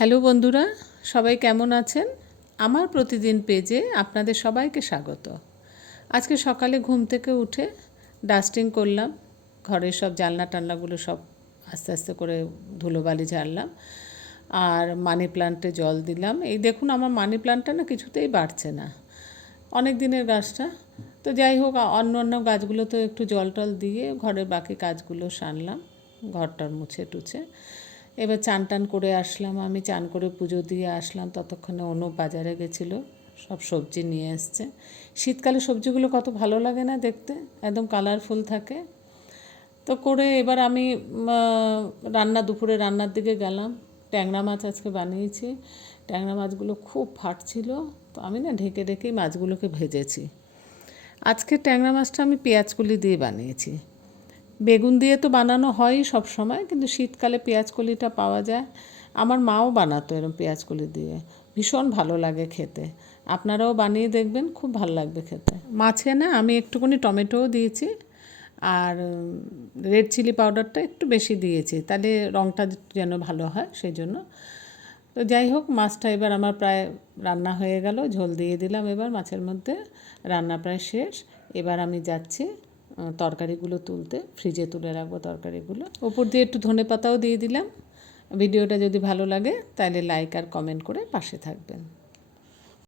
Hello বন্ধুরা, সবাই কেমন আছেন? আমার প্রতিদিন পেজে আপনাদের সবাইকে স্বাগত। আজকে সকালে ঘুম থেকে উঠে ডাস্টিং করলাম, ঘরের সব জানলা টানলাগুলো সব আস্তে আস্তে করে ধুলোবালি ঝাড়লাম আর মানি প্লান্টে জল দিলাম। এই দেখুন আমার মানি প্লান্টটা না কিছুতেই বাড়ছে না, অনেক দিনের গাছটা। তো যাই হোক, অন্য অন্য গাছগুলো তো একটু জল টল দিয়ে ঘরের বাকি কাজগুলো সারলাম, ঘরটার মুছে টুছে। এবার চান টান করে আসলাম, আমি চান করে পুজো দিয়ে আসলাম, ততক্ষণে অনুপ বাজারে গেছিল, সব সবজি নিয়ে এসছে। শীতকালে সবজিগুলো কত ভালো লাগে না দেখতে, একদম কালারফুল থাকে। তো করে এবার আমি রান্না, দুপুরে রান্নার দিকে গেলাম। ট্যাংরা মাছ আজকে বানিয়েছি, ট্যাংরা মাছগুলো খুব ফাটছিল, তো আমি না ঢেকে ঢেকেই মাছগুলোকে ভেজেছি। আজকে ট্যাংরা মাছটা আমি পেঁয়াজকুলি দিয়ে বানিয়েছি। বেগুন দিয়ে তো বানানো হয়ই সব সময়, কিন্তু শীতকালে পেঁয়াজ কলিটা পাওয়া যায়। আমার মাও বানাতো এরকম পেঁয়াজ কলি দিয়ে। ভীষণ ভালো লাগে খেতে। আপনারাও বানিয়ে দেখবেন, খুব ভালো লাগবে খেতে। মাছে না আমি একটুখানি টমেটোও দিয়েছি, আর রেড চিলি পাউডারটা একটু বেশি দিয়েছি, তাহলে রঙটা যেন ভালো হয় সেই জন্য তো যাই হোক, মাছটা এবার আমার প্রায় রান্না হয়ে গেল, ঝোল দিয়ে দিলাম এবার মাছের মধ্যে, রান্না প্রায় শেষ। এবার আমি যাচ্ছি তরকারিগুলো তুলতে ফ্রিজে তুলে রাখব তরকারিগুলো। ওপর দিয়ে একটু ধনে পাতাও দিয়ে দিলাম। ভিডিওটা যদি ভালো লাগে, তাহলে লাইক আর কমেন্ট করে পাশে থাকবেন।